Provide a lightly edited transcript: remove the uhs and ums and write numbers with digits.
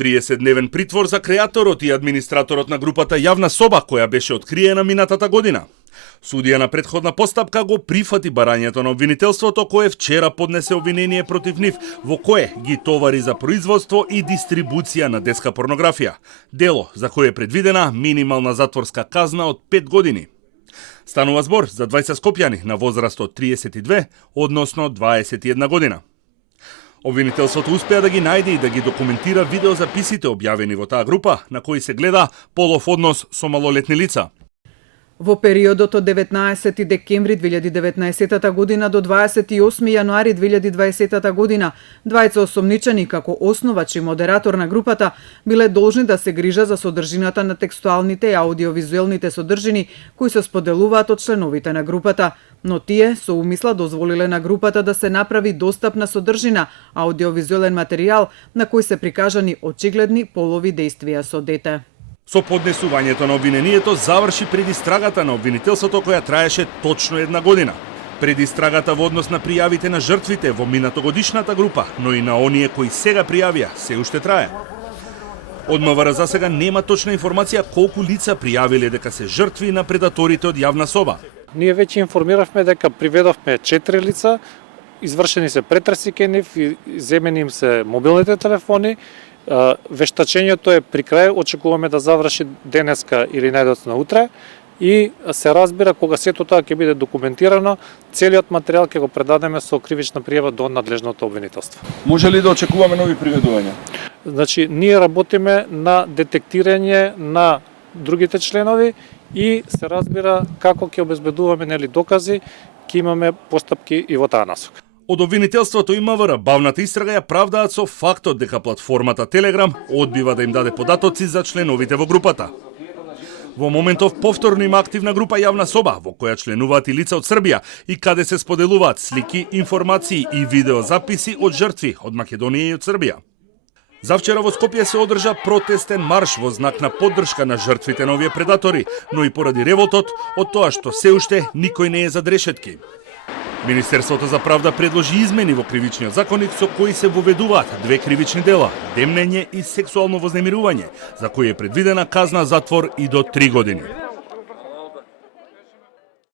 30-дневен притвор за креаторот и администраторот на групата Јавна соба, која беше откриена минатата година. Судија на претходна постапка го прифати барањето на обвинителството, кое вчера поднесе обвинение против нив, во кое ги товари за производство и дистрибуција на детска порнографија. Дело за кое е предвидена минимална затворска казна од 5 години. Станува збор за 20 скопјани на возраст од 32, односно 21 година. Обвинителството успеа да ги најде и да ги документира видеозаписите објавени во таа група, на кои се гледа полов однос со малолетни лица. Во периодот од 19 декември 2019 година до 28 јануари 2020 година, двајца осомничени како основач и модератор на групата биле должни да се грижат за содржината на текстуалните и аудиовизуелните содржини кои се споделуваат од членовите на групата, но тие со умисла дозволиле на групата да се направи достапна содржина, аудиовизуелен материјал на кој се прикажани очигледни полови дејствија со дете. Со поднесувањето на обвинението заврши предистрагата на обвинителството која траеше точно една година. Предистрагата во однос на пријавите на жртвите во минатогодишната група, но и на оние кои сега пријавија, се уште трае. Од МВР за сега нема точна информација колку лица пријавиле дека се жртви на предаторите од Јавна соба. Ние веќе информиравме дека приведовме 4 лица, извршени се претраси кај нив и земени им се мобилните телефони. Вештачењето е при крај, очекуваме да заврши денеска или најдоцна утре и се разбира кога сето тоа ќе биде документирано, целиот материјал ќе го предадеме со кривична пријава до надлежното обвинителство. Може ли да очекуваме нови приведувања? Значи, ние работиме на детектирање на другите членови и се разбира како ќе обезбедуваме докази, ќе имаме постапки и во таа насока. Од обвинителството и МВР бавната истрага ја правдаат со фактот дека платформата Телеграм одбива да им даде податоци за членовите во групата. Во моментов повторно има активна група Јавна соба, во која членуваат и лица од Србија и каде се споделуваат слики, информации и видеозаписи од жртви од Македонија и од Србија. Завчера во Скопје се одржа протестен марш во знак на поддршка на жртвите на овие предатори, но и поради револтот од тоа што се уште никој не е зад решетки. Министерството за правда предложи измени во кривичниот законник со кои се воведуваат 2 кривични дела – демнење и сексуално вознемирување, за кои е предвидена казна затвор и до 3 години.